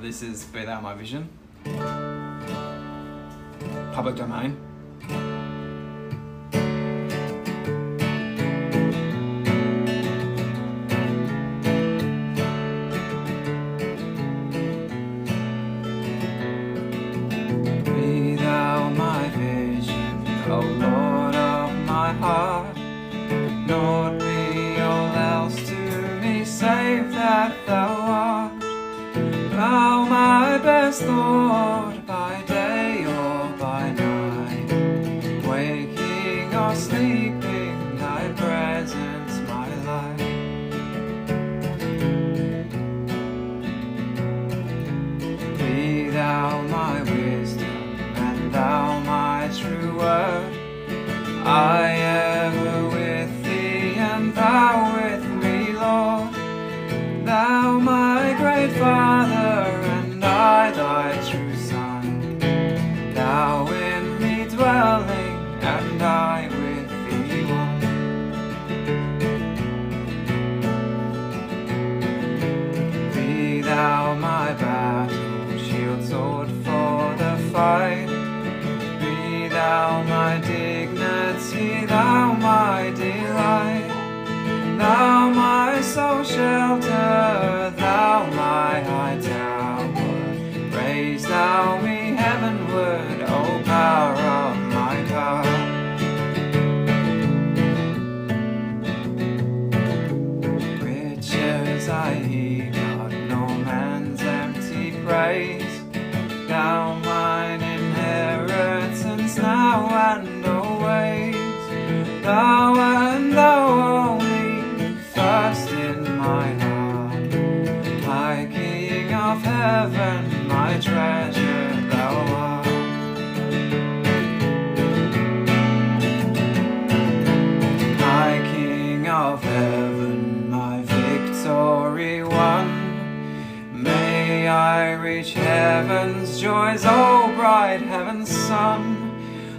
This is Be Thou My Vision. Public domain. Be Thou my vision, O Lord of my heart. Naught be all else to me save that Thou art. Thou my best thought by day or by night, waking or sleeping, Thy presence my life. Be Thou my wisdom and Thou my true word, I ever with Thee and Thou with me, Lord. Thou my great Father and I Thy true Son, Thou in me dwelling and I with Thee one. Be Thou my battle, shield, sword for the fight. Be Thou my dignity, Thou my delight. Thou my soul shelter, Thou my high tower. Raise Thou me heavenward, O power of my power. Riches I heap, but no man's empty praise. Thou mine inheritance now and always. Thou and Thou only, first in my heart, my King of heaven, my treasure Thou art. My King of heaven, my victory won, may I reach heaven's joys, oh bright heaven's sun.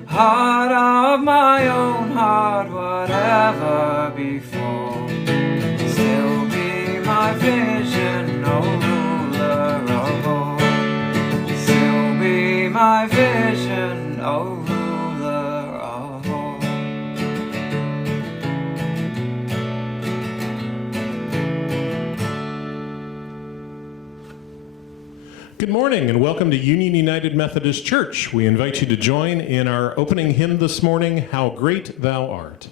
Heart of my own heart, whatever befall, still be my vision, O ruler of all. Still be my vision, O ruler of all. Good morning and welcome to Union United Methodist Church. We invite you to join in our opening hymn this morning, How Great Thou Art.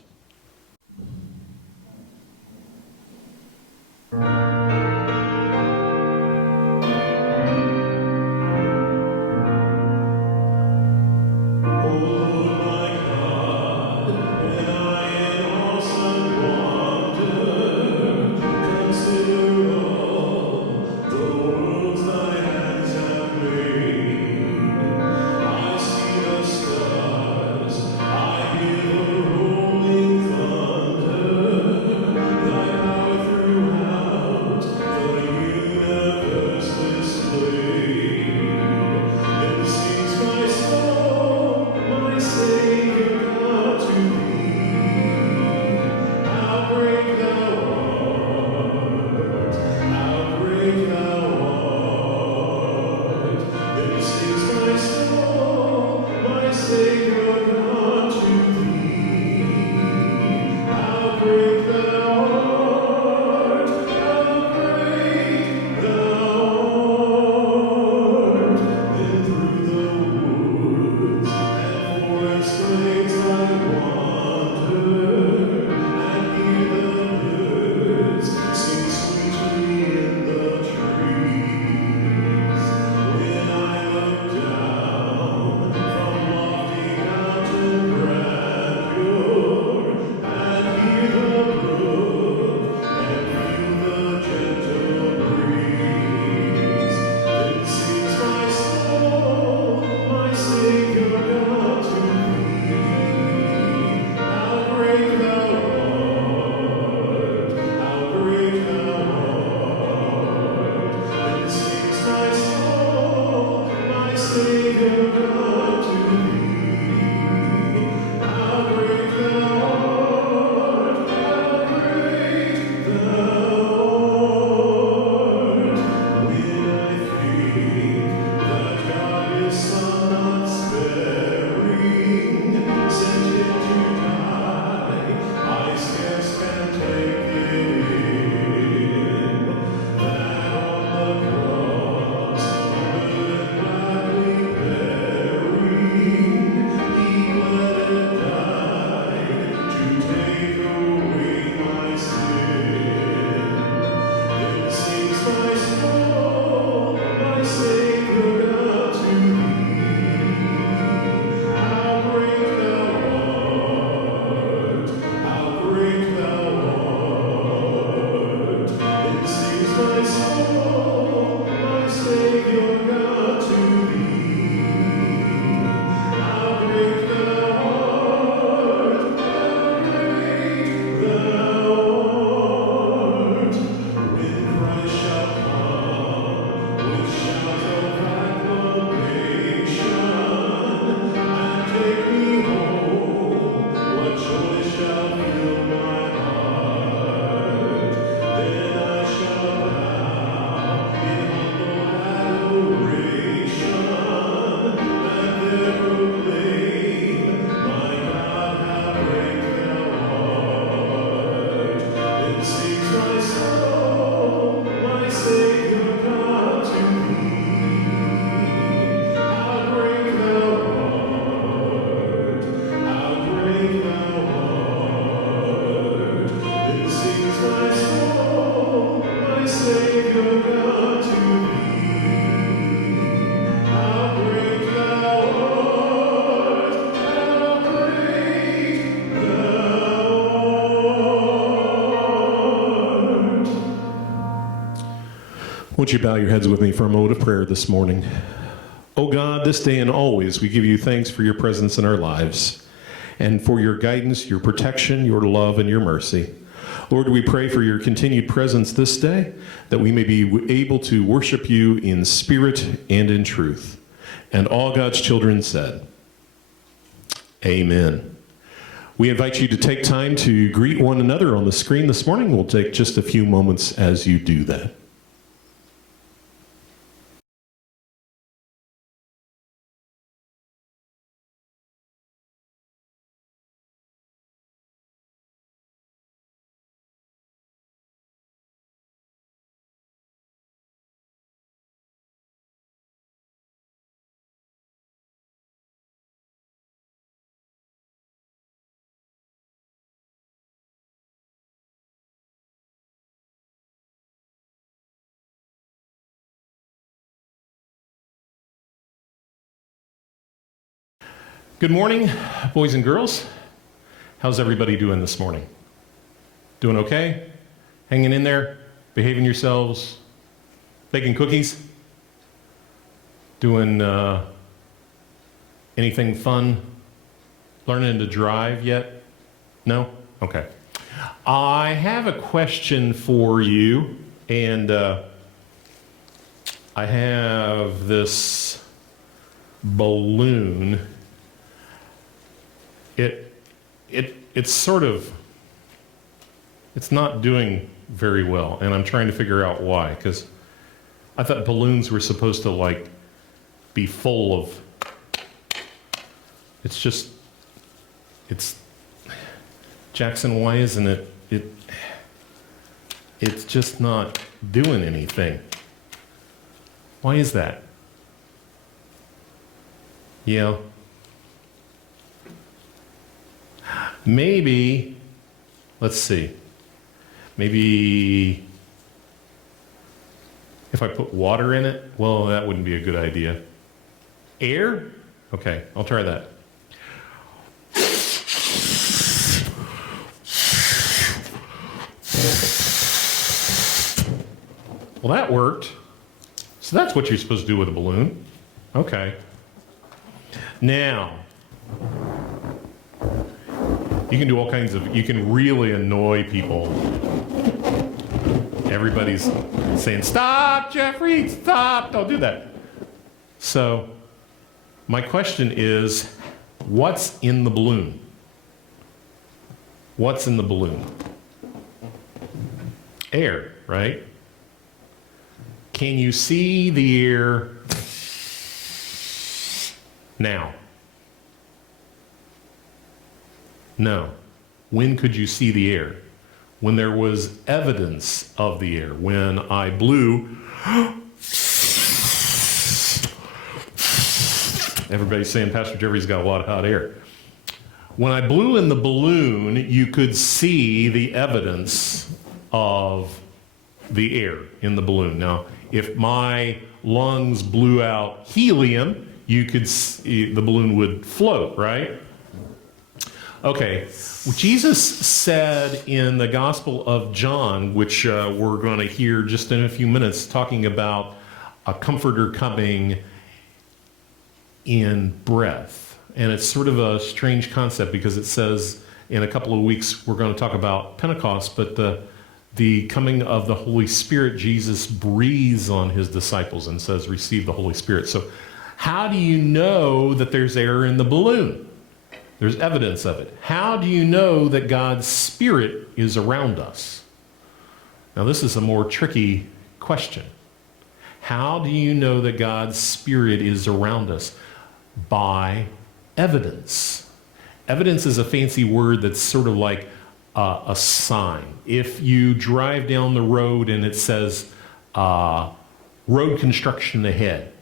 Won't you bow your heads with me for a moment of prayer this morning? Oh God, this day and always we give you thanks for your presence in our lives and for your guidance, your protection, your love, and your mercy. Lord, we pray for your continued presence this day, that we may be able to worship you in spirit and in truth. And all God's children said, Amen. We invite you to take time to greet one another on the screen this morning. We'll take just a few moments as you do that. Good morning, boys and girls. How's everybody doing this morning? Doing okay? Hanging in there? Behaving yourselves? Baking cookies? Doing anything fun? Learning to drive yet? No? Okay. I have a question for you, and I have this balloon. It's not doing very well, and I'm trying to figure out why, because I thought balloons were supposed to be full of, Jackson, why isn't it's just not doing anything. Why is that? Yeah. Maybe, let's see, maybe if I put water in it, well, that wouldn't be a good idea. Air? Okay, I'll try that. Well, that worked. So that's what you're supposed to do with a balloon. Okay. Now, you can do all kinds of, you can really annoy people. Everybody's saying, stop, Jeffrey, stop, don't do that. So, my question is, what's in the balloon? What's in the balloon? Air, right? Can you see the air now? No. When could you see the air? When there was evidence of the air. When I blew, everybody's saying Pastor Jeffrey's got a lot of hot air. When I blew in the balloon, you could see the evidence of the air in the balloon. Now, if my lungs blew out helium, you could see the balloon would float, right? Okay, Jesus said in the Gospel of John, which we're going to hear just in a few minutes, talking about a comforter coming in breath. And it's sort of a strange concept because it says in a couple of weeks we're going to talk about Pentecost, but the coming of the Holy Spirit, Jesus breathes on his disciples and says, receive the Holy Spirit. So how do you know that there's air in the balloon? There's evidence of it. How do you know that God's Spirit is around us? Now, this is a more tricky question. How do you know that God's Spirit is around us? By evidence. Evidence is a fancy word that's sort of like a sign. If you drive down the road and it says, road construction ahead,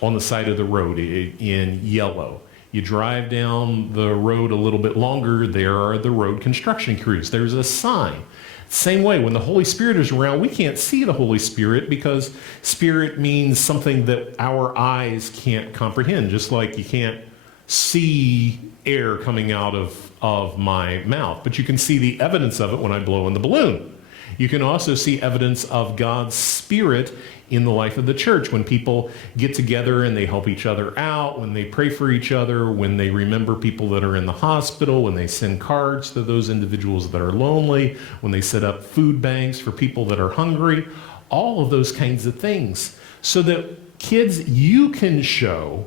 on the side of the road in yellow, you drive down the road a little bit longer, there are the road construction crews. There's a sign. Same way, when the Holy Spirit is around, we can't see the Holy Spirit because Spirit means something that our eyes can't comprehend, just like you can't see air coming out of my mouth, but you can see the evidence of it when I blow in the balloon. You can also see evidence of God's Spirit in the life of the church when people get together and they help each other out, when they pray for each other, when they remember people that are in the hospital, when they send cards to those individuals that are lonely, when they set up food banks for people that are hungry, all of those kinds of things. So that kids, you can show,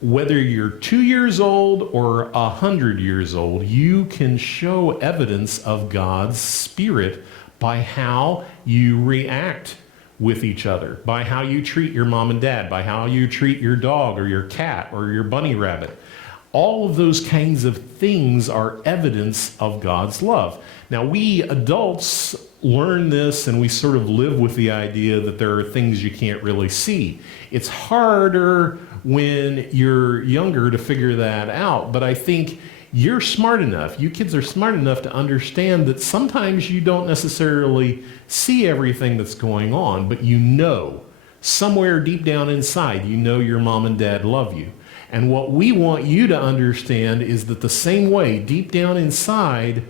whether you're 2 years old or 100 years old, you can show evidence of God's Spirit by how you react with each other, by how you treat your mom and dad, by how you treat your dog or your cat or your bunny rabbit. All of those kinds of things are evidence of God's love. Now, we adults learn this and we sort of live with the idea that there are things you can't really see. It's harder when you're younger to figure that out, but I think you're smart enough, you kids are smart enough to understand that sometimes you don't necessarily see everything that's going on, but you know, somewhere deep down inside, you know your mom and dad love you. And what we want you to understand is that the same way, deep down inside,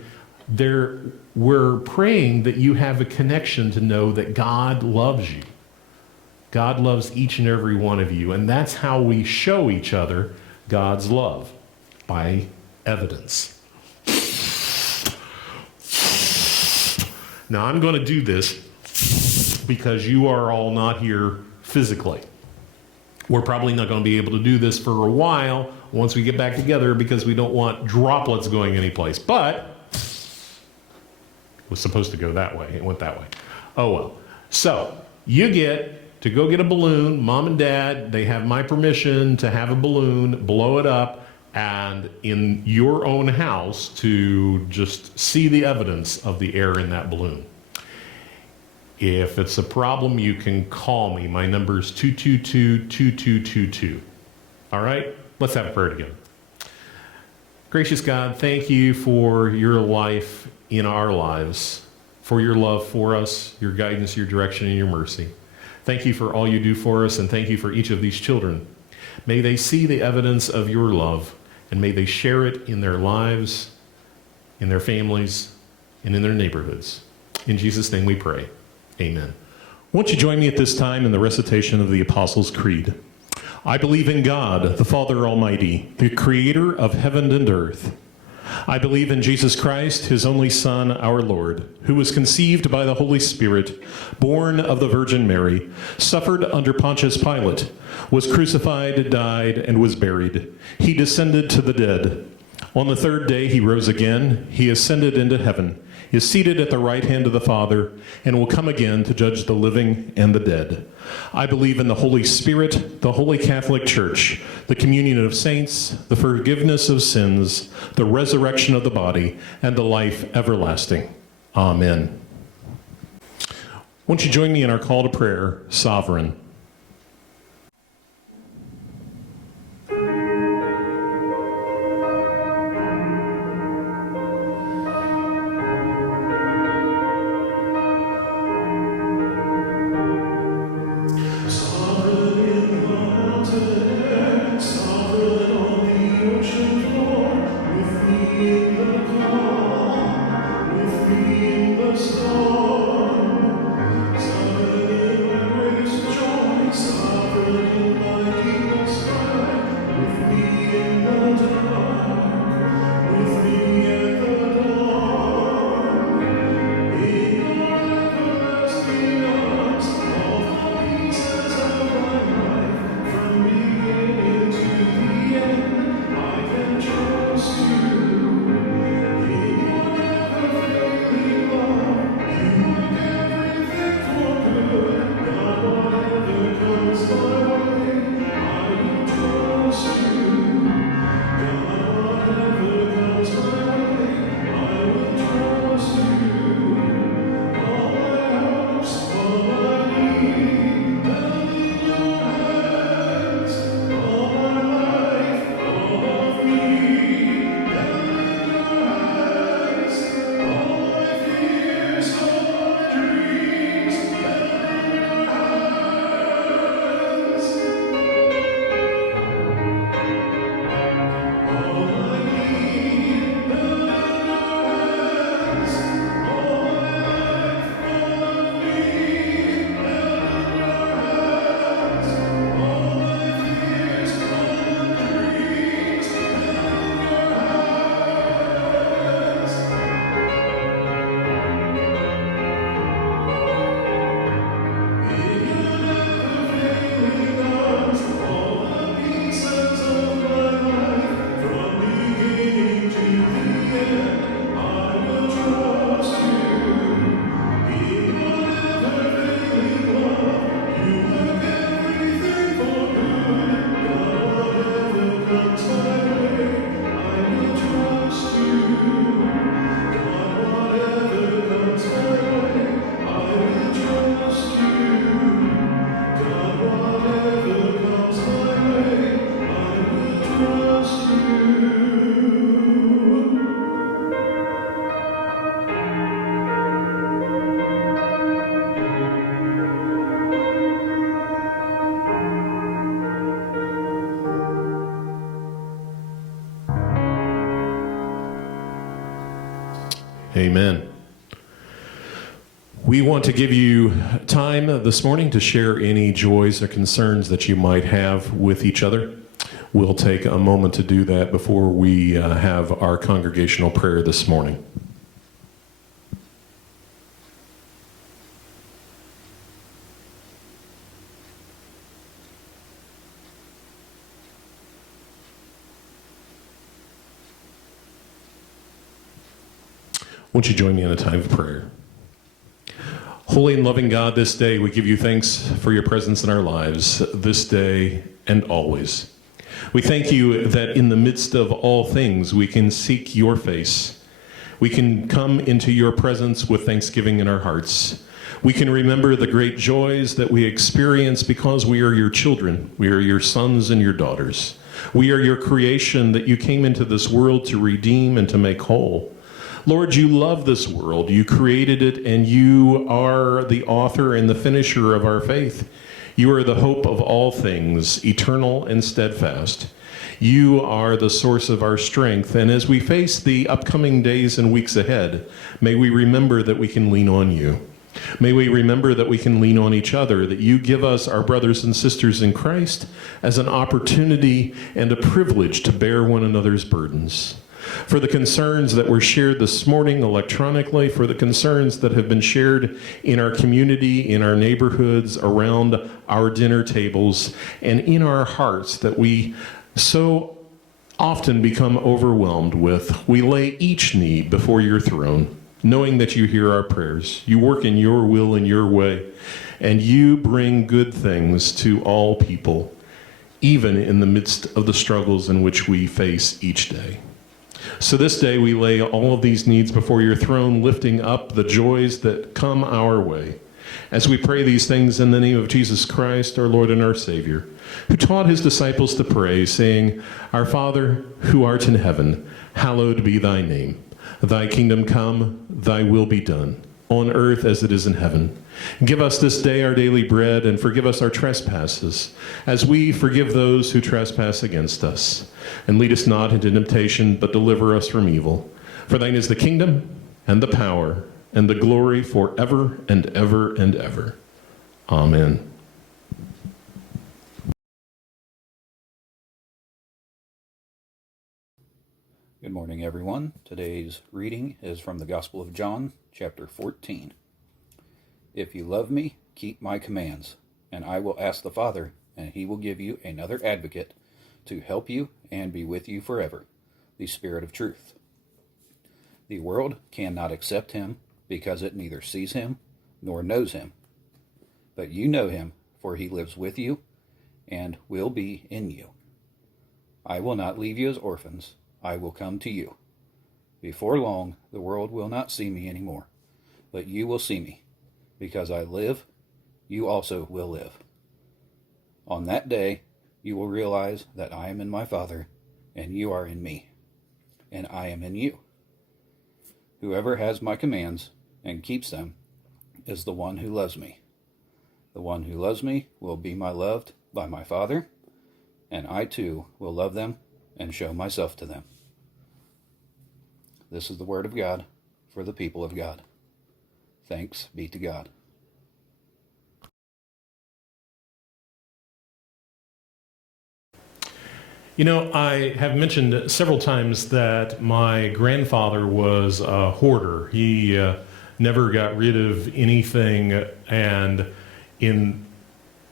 we're praying that you have a connection to know that God loves you. God loves each and every one of you, and that's how we show each other God's love, by evidence. Now, I'm going to do this because you are all not here physically. We're probably not going to be able to do this for a while once we get back together because we don't want droplets going anyplace. But it was supposed to go that way. It went that way. Oh, well. So you get to go get a balloon. Mom and Dad, they have my permission to have a balloon, blow it up, and in your own house to just see the evidence of the air in that balloon. If it's a problem, you can call me. My number is 222-2222. All right? Let's have a prayer together. Gracious God, thank you for your life in our lives, for your love for us, your guidance, your direction, and your mercy. Thank you for all you do for us, and thank you for each of these children. May they see the evidence of your love, and may they share it in their lives, in their families, and in their neighborhoods. In Jesus' name we pray. Amen. Won't you join me at this time in the recitation of the Apostles' Creed? I believe in God, the Father Almighty, the creator of heaven and earth. I believe in Jesus Christ, his only Son, our Lord, who was conceived by the Holy Spirit, born of the Virgin Mary, suffered under Pontius Pilate, was crucified, died, and was buried. He descended to the dead. On the third day he rose again. He ascended into heaven, is seated at the right hand of the Father, and will come again to judge the living and the dead. I believe in the Holy Spirit, the Holy Catholic Church, the communion of saints, the forgiveness of sins, the resurrection of the body, and the life everlasting. Amen. Won't you join me in our call to prayer, Sovereign? Storm, sovereign in my greatest joy. Amen. We want to give you time this morning to share any joys or concerns that you might have with each other. We'll take a moment to do that before we have our congregational prayer this morning. Won't you join me in a time of prayer? Holy and loving God, this day we give you thanks for your presence in our lives, this day and always. We thank you that in the midst of all things we can seek your face. We can come into your presence with thanksgiving in our hearts. We can remember the great joys that we experience because we are your children. We are your sons and your daughters. We are your creation that you came into this world to redeem and to make whole. Lord, you love this world. You created it, and you are the author and the finisher of our faith. You are the hope of all things, eternal and steadfast. You are the source of our strength, and as we face the upcoming days and weeks ahead, may we remember that we can lean on you. May we remember that we can lean on each other, that you give us, our brothers and sisters in Christ, as an opportunity and a privilege to bear one another's burdens. For the concerns that were shared this morning electronically, for the concerns that have been shared in our community, in our neighborhoods, around our dinner tables, and in our hearts that we so often become overwhelmed with, we lay each need before your throne, knowing that you hear our prayers. You work in your will and your way, and you bring good things to all people, even in the midst of the struggles in which we face each day. So this day we lay all of these needs before your throne, lifting up the joys that come our way. As we pray these things in the name of Jesus Christ, our Lord and our Savior, who taught his disciples to pray, saying, Our Father, who art in heaven, hallowed be thy name. Thy kingdom come, thy will be done, on earth as it is in heaven. Give us this day our daily bread, and forgive us our trespasses, as we forgive those who trespass against us. And lead us not into temptation, but deliver us from evil. For thine is the kingdom, and the power, and the glory forever and ever and ever. Amen. Good morning, everyone. Today's reading is from the Gospel of John, chapter 14. If you love me, keep my commands, and I will ask the Father, and he will give you another advocate to help you and be with you forever, the Spirit of truth. The world cannot accept him because it neither sees him nor knows him. But you know him, for he lives with you and will be in you. I will not leave you as orphans. I will come to you. Before long, the world will not see me anymore, but you will see me. Because I live, you also will live. On that day, you will realize that I am in my Father, and you are in me, and I am in you. Whoever has my commands and keeps them is the one who loves me. The one who loves me will be loved by my Father, and I too will love them and show myself to them. This is the word of God for the people of God. Thanks be to God. You know, I have mentioned several times that my grandfather was a hoarder. He never got rid of anything, and in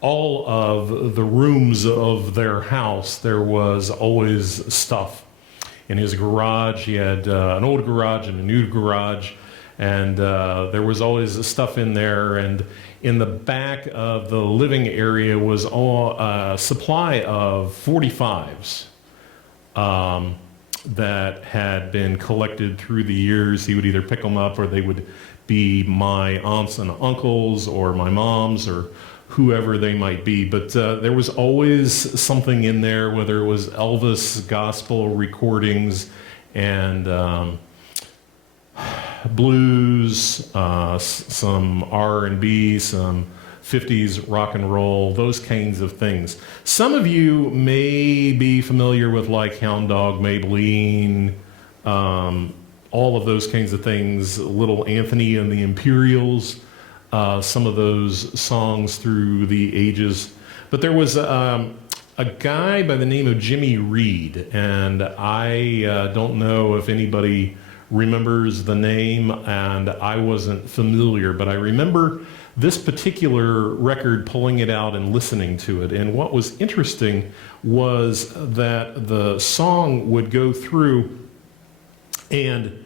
all of the rooms of their house, there was always stuff. In his garage, he had an old garage and a new garage, and there was always stuff in there. And in the back of the living area was a supply of 45s that had been collected through the years. He would either pick them up, or they would be my aunts and uncles or my mom's or whoever they might be. But there was always something in there, whether it was Elvis gospel recordings and blues, some R&B, some 50s rock and roll, those kinds of things. Some of you may be familiar with like Hound Dog, Maybelline, all of those kinds of things, Little Anthony and the Imperials, some of those songs through the ages. But there was a guy by the name of Jimmy Reed, and I don't know if anybody remembers the name, and I wasn't familiar, but I remember this particular record, pulling it out and listening to it. And what was interesting was that the song would go through, and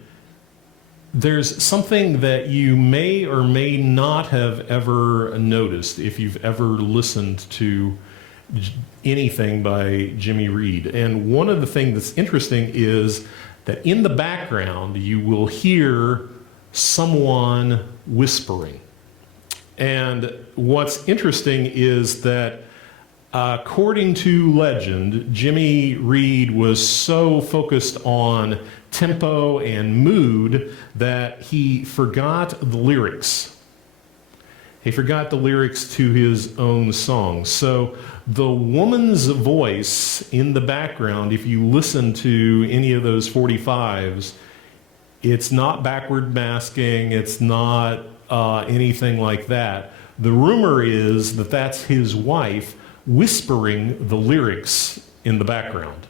there's something that you may or may not have ever noticed if you've ever listened to anything by Jimmy Reed. And one of the things that's interesting is that in the background you will hear someone whispering. And what's interesting is that according to legend, Jimmy Reed was so focused on tempo and mood that he forgot the lyrics. He forgot the lyrics to his own song. So the woman's voice in the background, if you listen to any of those 45s, it's not backward masking, it's not anything like that. The rumor is that that's his wife whispering the lyrics in the background.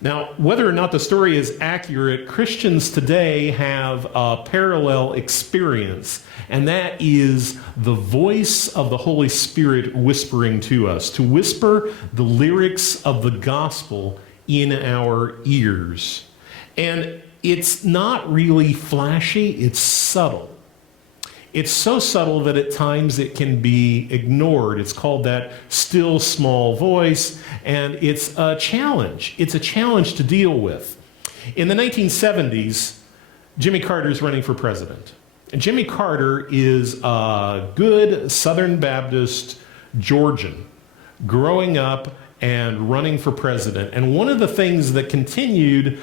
Now, whether or not the story is accurate, Christians today have a parallel experience, and that is the voice of the Holy Spirit whispering to us, to whisper the lyrics of the gospel in our ears. And it's not really flashy, it's subtle. It's so subtle that at times it can be ignored. It's called that still small voice, and it's a challenge. It's a challenge to deal with. In the 1970s, Jimmy Carter's running for president. And Jimmy Carter is a good Southern Baptist Georgian growing up and running for president. And one of the things that continued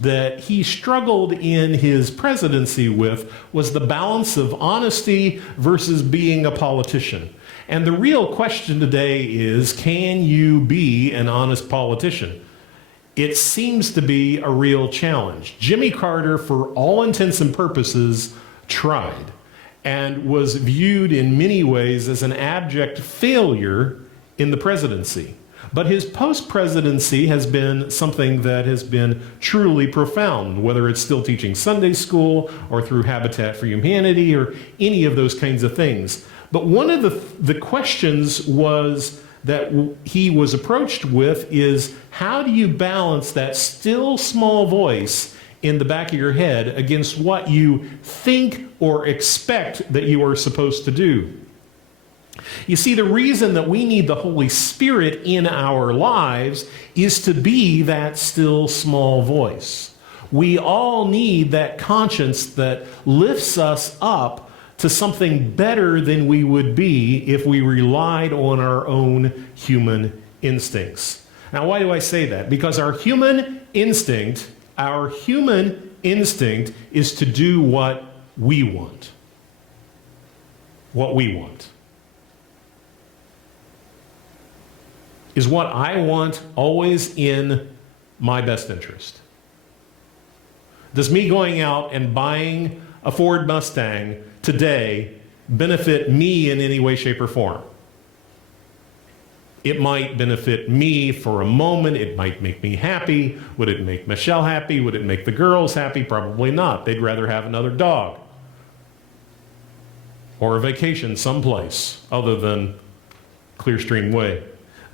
that he struggled in his presidency with was the balance of honesty versus being a politician. And the real question today is, can you be an honest politician? It seems to be a real challenge. Jimmy Carter, for all intents and purposes, tried and was viewed in many ways as an abject failure in the presidency. But his post-presidency has been something that has been truly profound, whether it's still teaching Sunday school or through Habitat for Humanity or any of those kinds of things. But one of the questions was that he was approached with is, how do you balance that still small voice in the back of your head against what you think or expect that you are supposed to do? You see, the reason that we need the Holy Spirit in our lives is to be that still small voice. We all need that conscience that lifts us up to something better than we would be if we relied on our own human instincts. Now, why do I say that? Because our human instinct is to do what we want. What we want. Is what I want always in my best interest? Does me going out and buying a Ford Mustang today benefit me in any way, shape, or form? It might benefit me for a moment. It might make me happy. Would it make Michelle happy? Would it make the girls happy? Probably not. They'd rather have another dog or a vacation someplace other than Clearstream Way.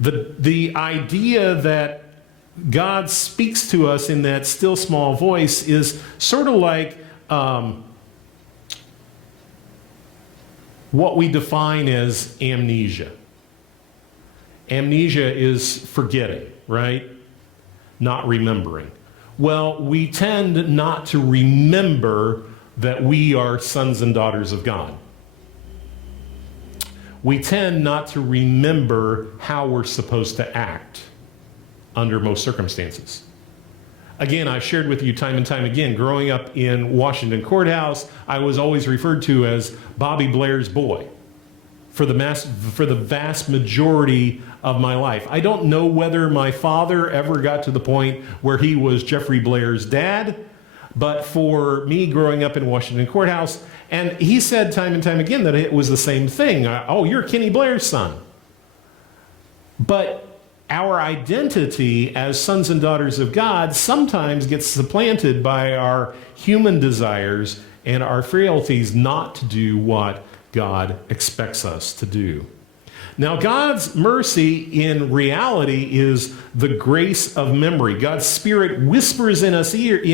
The idea that God speaks to us in that still small voice is sort of like what we define as amnesia. Amnesia is forgetting, right? Not remembering. Well, we tend not to remember that we are sons and daughters of God. We tend not to remember how we're supposed to act under most circumstances. Again, I've shared with you time and time again, growing up in Washington Courthouse, I was always referred to as Bobby Blair's boy for the vast majority of my life. I don't know whether my father ever got to the point where he was Jeffrey Blair's dad, but for me growing up in Washington Courthouse, and he said time and time again that it was the same thing. Oh, you're Kenny Blair's son. But our identity as sons and daughters of God sometimes gets supplanted by our human desires and our frailties not to do what God expects us to do. Now, God's mercy in reality is the grace of memory. God's Spirit whispers in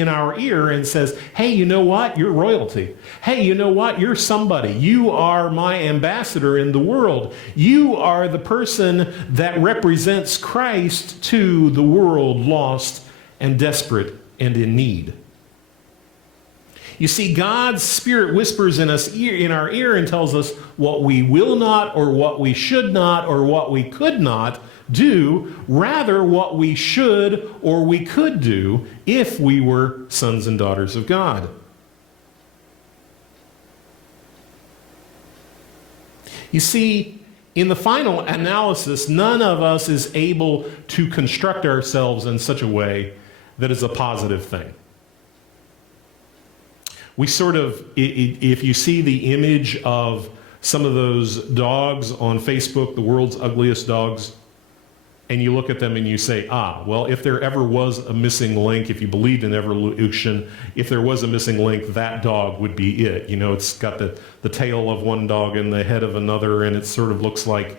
our ear and says, hey, you know what? You're royalty. Hey, you know what? You're somebody. You are my ambassador in the world. You are the person that represents Christ to the world, lost and desperate and in need. You see, God's Spirit whispers in our ear and tells us what we will not or what we should not or what we could not do, rather what we should or we could do if we were sons and daughters of God. You see, in the final analysis, none of us is able to construct ourselves in such a way that is a positive thing. We sort of, if you see the image of some of those dogs on Facebook, the world's ugliest dogs, and you look at them and you say, well, if there ever was a missing link, if you believed in evolution, if there was a missing link, that dog would be it. You know, it's got the tail of one dog and the head of another, and it sort of looks like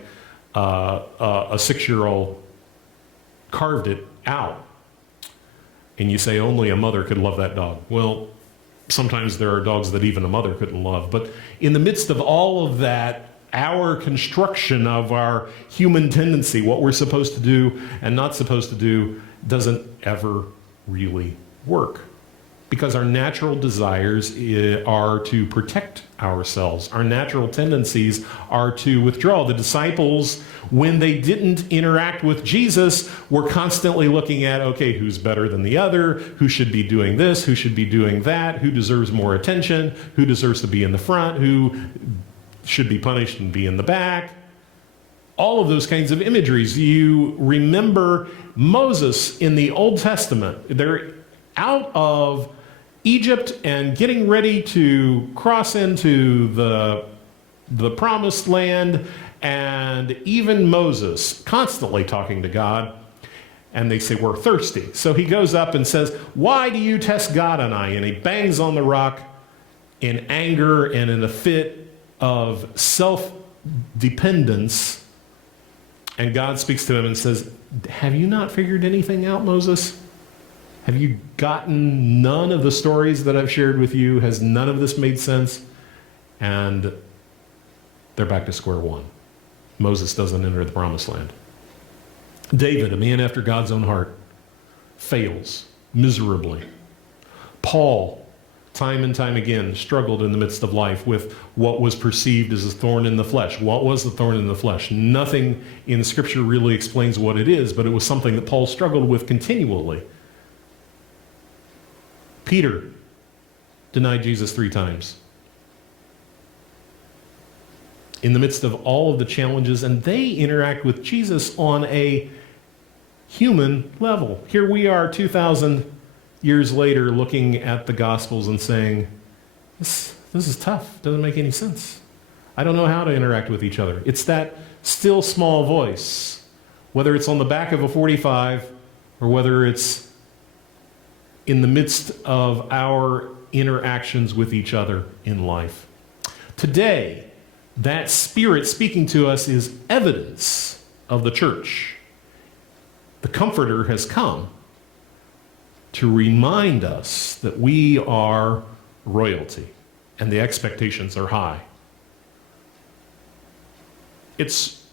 a 6-year-old carved it out. And you say only a mother could love that dog. Well, sometimes there are dogs that even a mother couldn't love. But in the midst of all of that, our construction of our human tendency, what we're supposed to do and not supposed to do, doesn't ever really work. Because our natural desires are to protect ourselves. Our natural tendencies are to withdraw. The disciples, when they didn't interact with Jesus, were constantly looking at, okay, who's better than the other? Who should be doing this? Who should be doing that? Who deserves more attention? Who deserves to be in the front? Who should be punished and be in the back? All of those kinds of imageries. You remember Moses in the Old Testament. They're out of Egypt and getting ready to cross into the promised land, and even Moses constantly talking to God, and they say, we're thirsty. So he goes up and says, why do you test God and I? And he bangs on the rock in anger and in a fit of self-dependence, and God speaks to him and says, have you not figured anything out, Moses? Have you gotten none of the stories that I've shared with you? Has none of this made sense? And they're back to square one. Moses doesn't enter the promised land. David, a man after God's own heart, fails miserably. Paul, time and time again, struggled in the midst of life with what was perceived as a thorn in the flesh. What was the thorn in the flesh? Nothing in Scripture really explains what it is, but it was something that Paul struggled with continually. Peter denied Jesus 3 times. In the midst of all of the challenges, and they interact with Jesus on a human level. Here we are 2,000 years later looking at the Gospels and saying, this is tough, doesn't make any sense. I don't know how to interact with each other. It's that still small voice, whether it's on the back of a 45 or whether it's in the midst of our interactions with each other in life. Today, that Spirit speaking to us is evidence of the church. The Comforter has come to remind us that we are royalty and the expectations are high. It's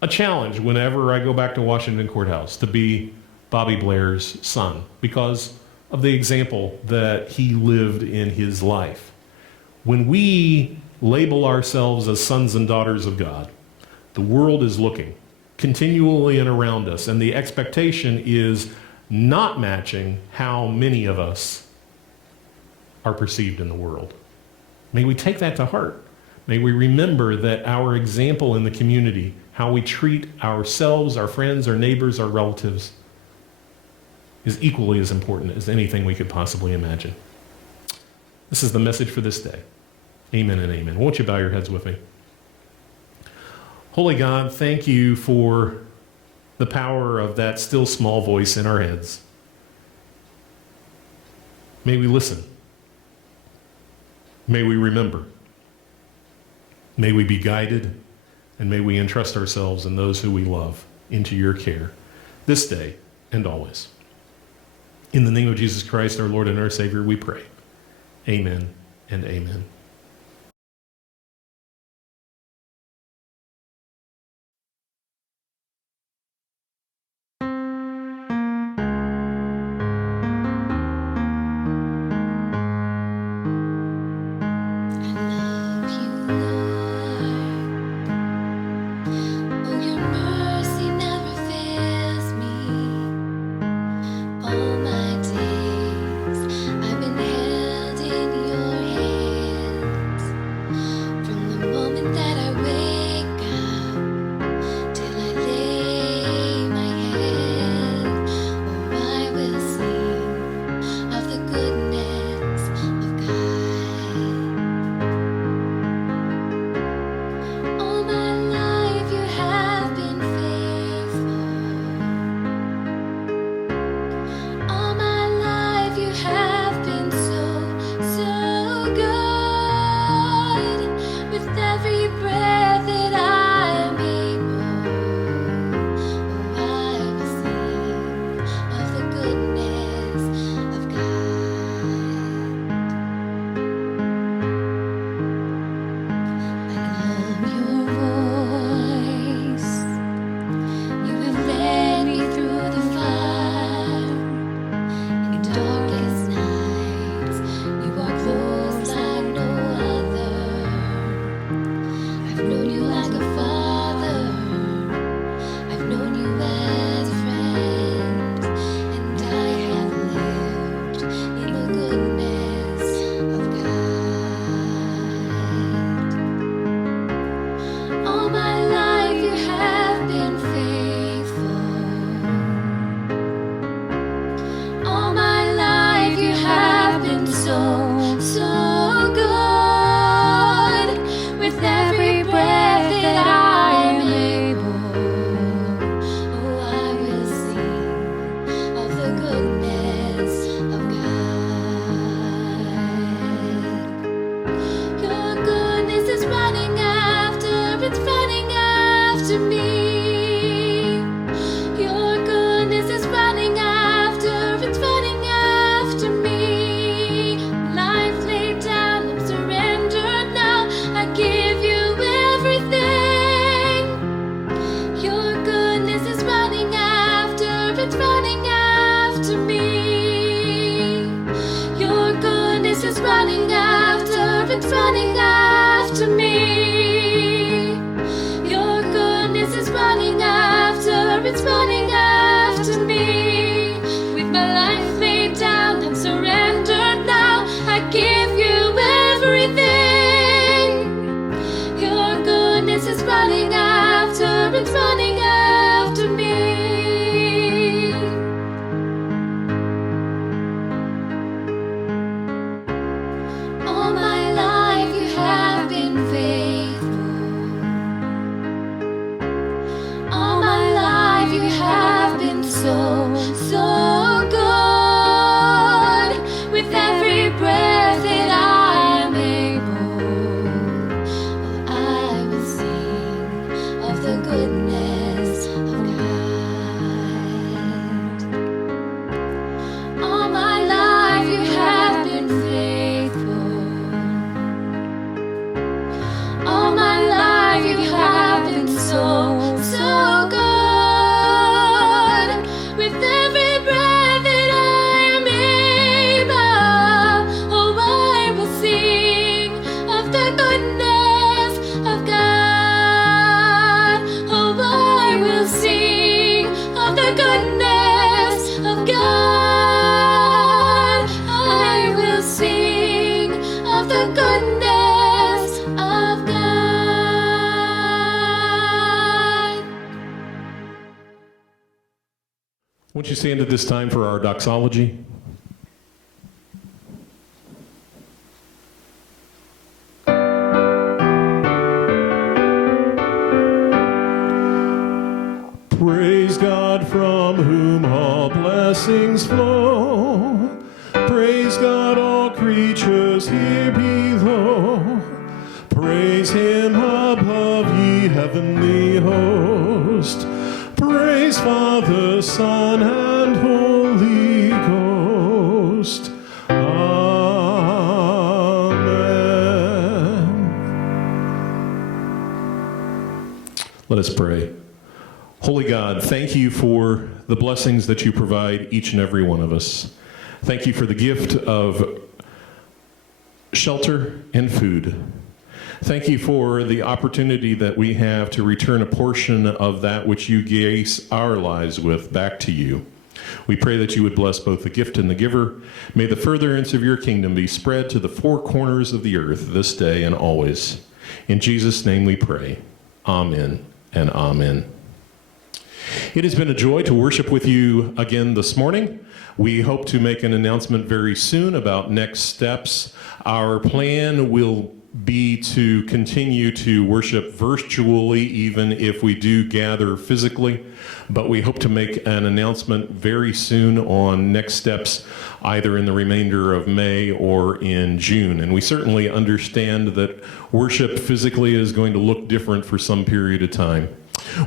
a challenge whenever I go back to Washington Courthouse to be Bobby Blair's son because of the example that he lived in his life. When we label ourselves as sons and daughters of God, the world is looking continually and around us, and the expectation is not matching how many of us are perceived in the world. May we take that to heart. May we remember that our example in the community, how we treat ourselves, our friends, our neighbors, our relatives, is equally as important as anything we could possibly imagine. This is the message for this day. Amen and amen. Won't you bow your heads with me? Holy God, thank you for the power of that still small voice in our heads. May we listen. May we remember. May we be guided, and may we entrust ourselves and those who we love into your care this day and always. In the name of Jesus Christ, our Lord and our Savior, we pray. Amen and amen. Won't you stand at this time for our doxology? God from whom all blessings flow. Praise God, all creatures here below. Praise him above, ye heavenly host. Praise Father, Son, and Holy Ghost. Amen. Let us pray. Holy God, thank you for the blessings that you provide each and every one of us. Thank you for the gift of shelter and food. Thank you for the opportunity that we have to return a portion of that which you grace our lives with back to you. We pray that you would bless both the gift and the giver. May the furtherance of your kingdom be spread to the four corners of the earth this day and always. In Jesus' name we pray. Amen and amen. It has been a joy to worship with you again this morning. We hope to make an announcement very soon about next steps. Our plan will be to continue to worship virtually, even if we do gather physically. But we hope to make an announcement very soon on next steps, either in the remainder of May or in June. And we certainly understand that worship physically is going to look different for some period of time.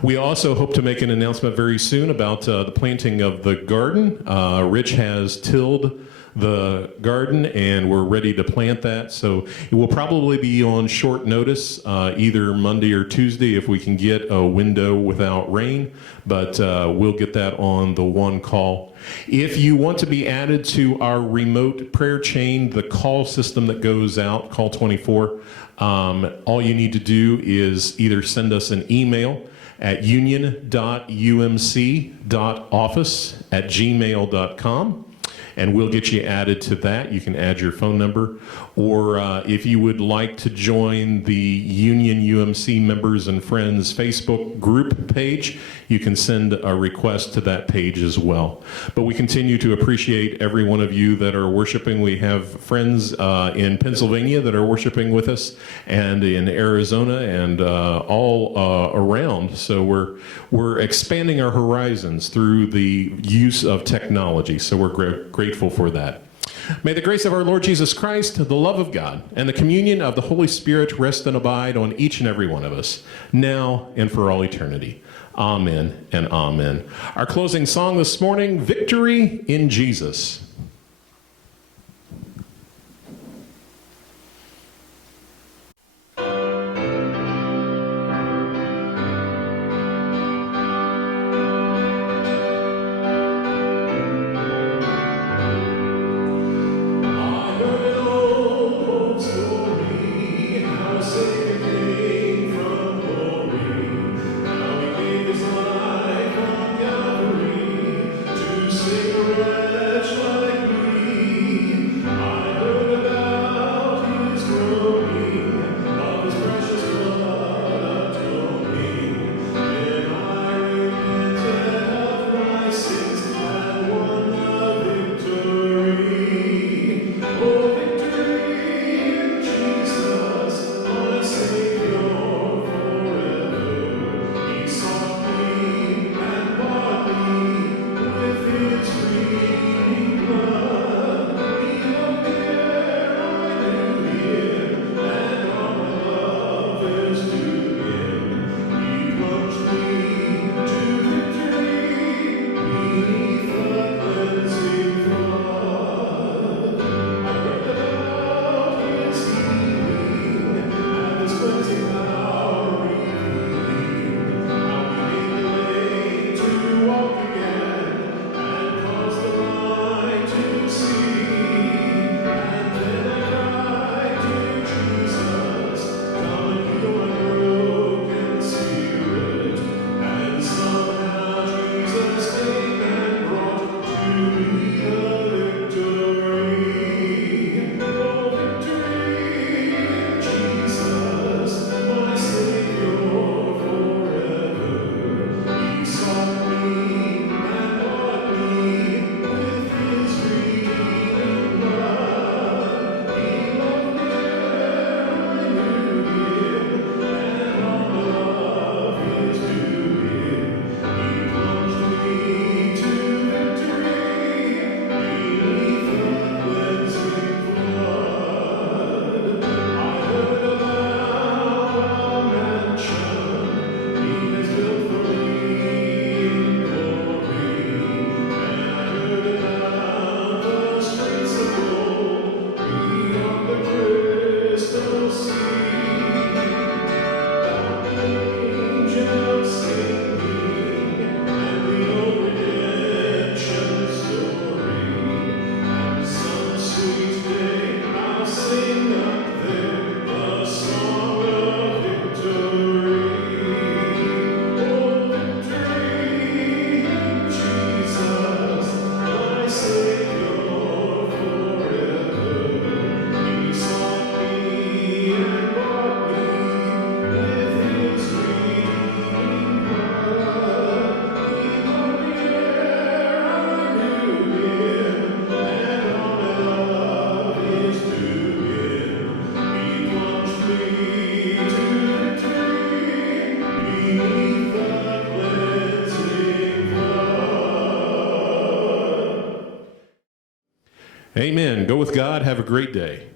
We also hope to make an announcement very soon about the planting of the garden. Rich has tilled the garden and we're ready to plant that, so it will probably be on short notice, either Monday or Tuesday if we can get a window without rain, but we'll get that on the one call. If you want to be added to our remote prayer chain, the call system that goes out, call 24, all you need to do is either send us an email at union.umc.office@gmail.com. and we'll get you added to that. You can add your phone number, or if you would like to join the Union UMC Members and Friends Facebook group page, you can send a request to that page as well. But we continue to appreciate every one of you that are worshiping. We have friends in Pennsylvania that are worshiping with us, and in Arizona, and all around. So we're expanding our horizons through the use of technology. So we're grateful for that. May the grace of our Lord Jesus Christ, the love of God, and the communion of the Holy Spirit rest and abide on each and every one of us, now and for all eternity. Amen and amen. Our closing song this morning, Victory in Jesus. Cigarette Amen. Go with God. Have a great day.